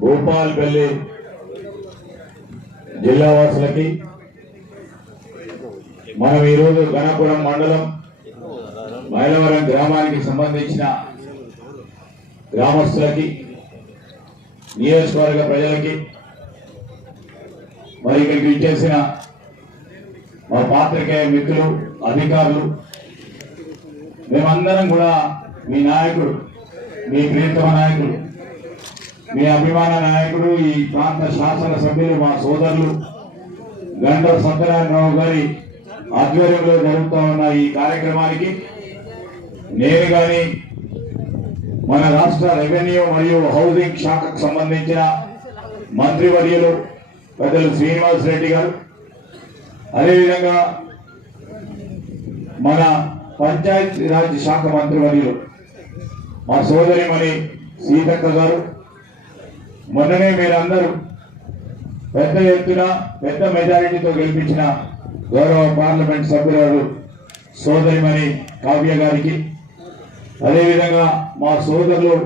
భూపాల్పల్లి జిల్లా వాసులకి, మనం ఈరోజు గణపురం మండలం మైలవరం గ్రామానికి సంబంధించిన గ్రామస్తులకి, నియోజకవర్గ ప్రజలకి, మరి ఇక్కడికి ఇచ్చేసిన మా పాత్రికేయ మిత్రులు, అధికారులు, మేమందరం కూడా మీ నాయకుడు, మీ ప్రియతమ నాయకుడు, మీ అభిమాన నాయకుడు, ఈ ప్రాంత శాసనసభ్యులు, మా సోదరులు గండ్ర సత్యనారాయణరావు గారి ఆధ్వర్యంలో జరుగుతూ ఉన్న ఈ కార్యక్రమానికి నేను కానీ మన రాష్ట్ర రెవెన్యూ మరియు హౌసింగ్ శాఖకు సంబంధించిన మంత్రివర్యులు పెద్దలు శ్రీనివాస్ రెడ్డి గారు, అదేవిధంగా మన పంచాయతీ రాజ్ శాఖ మంత్రివర్యులు మా సోదరిమణి సీతక్క గారు, మొన్ననే మీరందరూ పెద్ద ఎత్తున పెద్ద మెజారిటీతో గెలిపించిన గౌరవ పార్లమెంట్ సభ్యురాలు సోదరిమణి కావ్య గారికి, అదేవిధంగా మా సోదరులు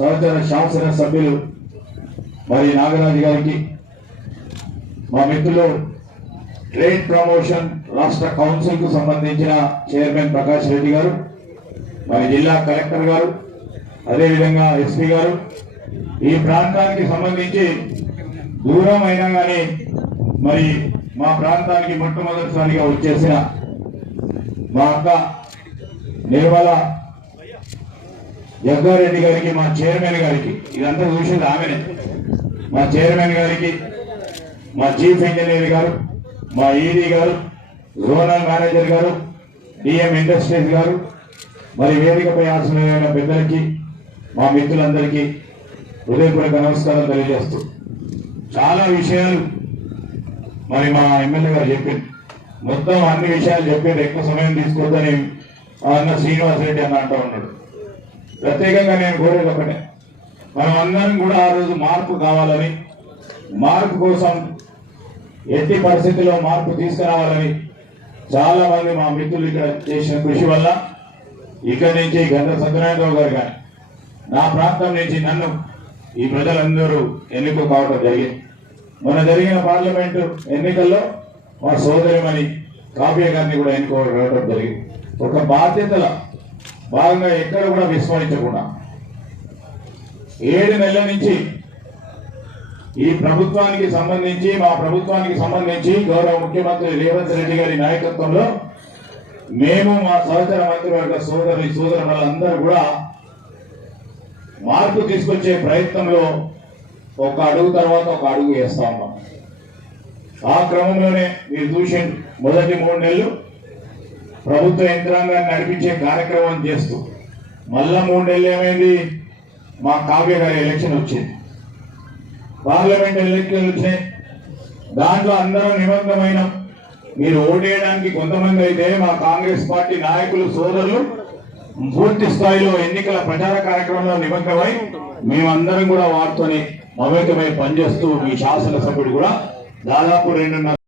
సహచర శాసన సభ్యులు మరి నాగరాజు గారికి, మా మిత్రులు ట్రేడ్ ప్రమోషన్ రాష్ట్ర కౌన్సిల్ కు సంబంధించిన చైర్మన్ ప్రకాష్ రెడ్డి గారు, మరి జిల్లా కలెక్టర్ గారు, అదేవిధంగా ఎస్పీ గారు, ఈ ప్రాంతానికి సంబంధించి దూరం అయినా కానీ మరి మా ప్రాంతానికి మొట్టమొదటిసారిగా వచ్చేసిన మా అక్క నిర్మల జగ్గారెడ్డి గారికి, మా చైర్మన్ గారికి, ఇదంతా చూసేది ఆమెనే, మా చైర్మన్ గారికి, మా చీఫ్ ఇంజనీర్ గారు, మా ఈడీ గారు, జోనల్ మేనేజర్ గారు, డిఎం ఇండస్ట్రీస్ గారు, మరి వేదికపై ఆసనమైన పెద్దలకి, మా మిత్రులందరికీ హృదయపూర్వక నమస్కారం తెలియజేస్తూ, చాలా విషయాలు మరి మా ఎమ్మెల్యే గారు చెప్పింది, మొత్తం అన్ని విషయాలు చెప్పారు, ఎక్కువ సమయం తీసుకోవద్దని అన్న శ్రీనివాస్ రెడ్డి అని అంటూ ఉన్నాడు. ప్రత్యేకంగా నేను కోరేది ఒకటే, మనం అందరం కూడా ఆ రోజు మార్పు కావాలని, మార్పు కోసం ఎట్టి పరిస్థితుల్లో మార్పు తీసుకురావాలని చాలా మంది మా మిత్రులు ఇక్కడ చేసిన కృషి వల్ల ఇక్కడి నుంచి గండ్ర సత్యనారాయణరావు గారు కానీ నా ప్రాంతం నుంచి నన్ను ఈ ప్రజలందరూ ఎన్నిక కావడం జరిగింది. మొన్న జరిగిన పార్లమెంటు ఎన్నికల్లో మా సోదరిమణి కావ్య గారిని కూడా ఎన్నుకోవడం జరిగింది. ఒక బాధ్యతల భాగంగా ఎక్కడ కూడా విస్మరించకుండా 7 నెలల నుంచి ఈ ప్రభుత్వానికి సంబంధించి, మా ప్రభుత్వానికి సంబంధించి గౌరవ ముఖ్యమంత్రి రేవంత్ రెడ్డి గారి నాయకత్వంలో మేము, మా సహచర మంత్రివర్గ సోదరులందరూ కూడా మార్పు తీసుకొచ్చే ప్రయత్నంలో ఒక అడుగు తర్వాత ఒక అడుగు వేస్తా ఉన్నాం. ఆ క్రమంలోనే మీరు చూసే మొదటి 3 నెలలు ప్రభుత్వ యంత్రాంగాన్ని నడిపించే కార్యక్రమం చేస్తూ, మళ్ళా 3 నెలలు ఏమైంది, మా కావ్య గారి ఎలక్షన్ వచ్చింది, పార్లమెంట్ ఎన్నికలు వచ్చినాయి, దాంట్లో అందరం నిమగ్నమైన, మీరు ఓటేయడానికి కొంతమంది అయితే మా కాంగ్రెస్ పార్టీ నాయకులు సోదరులు పూర్తి స్థాయిలో ఎన్నికల ప్రచార కార్యక్రమంలో నిమగ్నమై మేమందరం కూడా వారితోనే మమేకమై పనిచేస్తూ, మీ శాసనసభ్యుడు కూడా దాదాపు 2.5